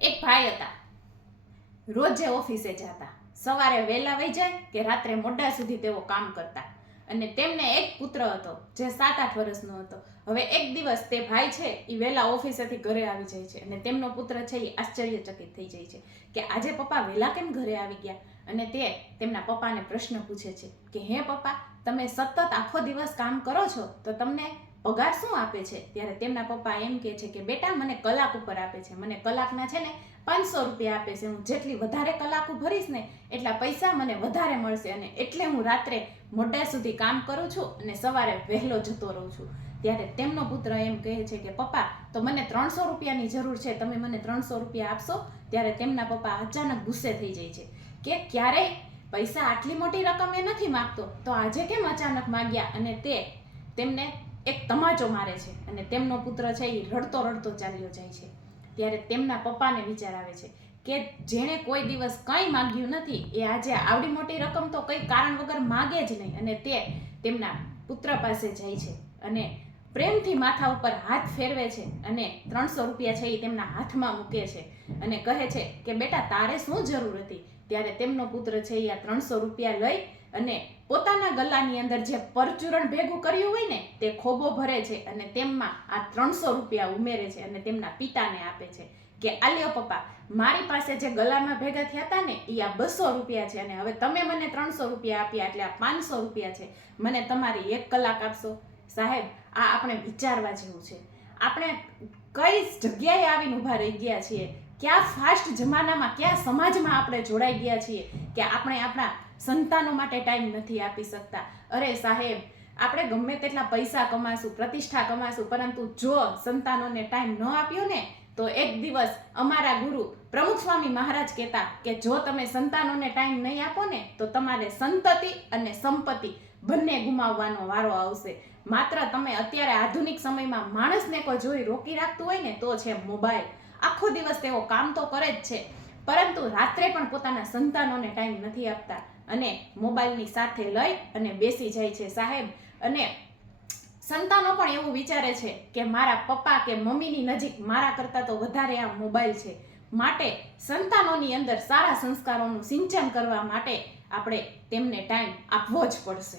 એક ભાઈ હતા. રોજે ઓફિસે જતા. સવારે વહેલા વહી જાય કે રાત્રે મોડા સુધી તેઓ કામ કરતા. અને તેમને એક પુત્ર હતો, જે સાત આઠ વર્ષનો હતો. હવે એક દિવસ તે ભાઈ છે, એ વહેલા ઓફિસેથી ઘરે આવી જાય છે. અને તેમનો પુત્ર છે, એ આશ્ચર્યચકિત થઈ જાય છે કે આજે પપ્પા વહેલા કેમ ઘરે આવી ગયા? અને તે તેમના પપ્પાને પ્રશ્ન પૂછે છે કે, હે પપ્પા, તમે સતત આખો દિવસ કામ કરો છો? તો તમને પગાર શું આપે છે? ત્યારે તેમના પપ્પા એમ કહે છે કે, બેટા, મને કલાક ઉપર આપે છે. મને કલાકના છે ને, પાંચસો રૂપિયા આપે છે. હું જેટલી વધારે કલાકો ભરીશ ને, એટલા પૈસા મને વધારે મળશે અને એટલે હું રાત્રે મોડા સુધી કામ કરું છું અને સવારે વહેલો જતો રહું છું. ત્યારે તેમનો પુત્ર એમ કહે છે કે, પપ્પા, તો મને ત્રણસો રૂપિયાની જરૂર છે. તમે મને ત્રણસો રૂપિયા આપશો? ત્યારે તેમના પપ્પા અચાનક ગુસ્સે થઈ જાય છે કે ક્યારેય પૈસા આટલી મોટી રકમ એ નથી માગતો. તો આજે કેમ અચાનક માગ્યા? અને તે તેમને એક તમાચો મારે છે અને તેમનો પુત્ર છે એ રડતો રડતો ચાલ્યો જાય છે. ત્યારે તેમના પપ્પાને વિચાર આવે છે કે જેણે કોઈ દિવસ કંઈ માંગ્યું નથી, એ આજે આવડી મોટી રકમ તો કંઈ કારણ વગર માગે જ નહીં અને તે તેમના પુત્ર પાસે જાય છે અને પ્રેમથી માથા ઉપર હાથ ફેરવે છે અને ત્રણસો રૂપિયા છે એ તેમના હાથમાં મૂકે છે અને કહે છે કે, બેટા, તારે શું જરૂર હતી? ત્યારે તેમનો પુત્ર છે એ આ ત્રણસો રૂપિયા લઈ અને પોતાના ગલાની અંદર જે પરચૂરણ ભેગું કર્યું હોય ને, તે ખોબો ભરે છે અને તેમમાં આ ત્રણસો રૂપિયા ઉમેરે છે અને તેમના પિતાને આપે છે કે, આલ્યો પપ્પા, મારી પાસે જે ગલામાં ભેગા થયા હતા ને, એ આ બસો રૂપિયા છે અને હવે તમે મને ત્રણસો રૂપિયા આપ્યા, એટલે આ પાંચસો રૂપિયા છે. મને તમારી એક કલાક આપશો? સાહેબ, આ આપણે વિચારવા જેવું છે. આપણે કઈ જગ્યાએ આવીને ઊભા રહી ગયા છીએ? કયા ફાસ્ટ જમાનામાં, કયા સમાજમાં આપણે જોડાઈ ગયા છીએ કે આપણે આપણા સંતાનો માટે ટાઈમ નથી આપી શકતા? અરે સાહેબ, આપણે ગમે તેટલા પૈસા કમાશું, પ્રતિષ્ઠા કમાશું, પરંતુ જો સંતાનોને ટાઈમ ન આપ્યો ને, તો એક દિવસ અમારા ગુરુ પ્રમુખ સ્વામી મહારાજ કહેતા કે જો તમે સંતાનોને ટાઈમ નહીં આપો ને, તો તમારે સંતતિ અને સંપત્તિ બંને ગુમાવવાનો વારો આવશે. માત્ર તમે અત્યારે આધુનિક સમયમાં માણસને કોઈ જોઈ રોકી રાખતું હોય ને તો છે મોબાઈલ. આખો દિવસ તેઓ કામ તો કરે જ છે, પરંતુ રાત્રે પણ પોતાના સંતાનોને ટાઈમ નથી આપતા. અને મોબાઈલની સાથે લઈ અને બેસી જાય છે સાહેબ. અને સંતાનો પણ એવું વિચારે છે કે મારા પપ્પા કે મમ્મીની નજીક મારા કરતાં તો વધારે આ મોબાઈલ છે. માટે સંતાનોની અંદર સારા સંસ્કારોનું સિંચન કરવા માટે આપણે તેમને ટાઈમ આપવો જ પડશે.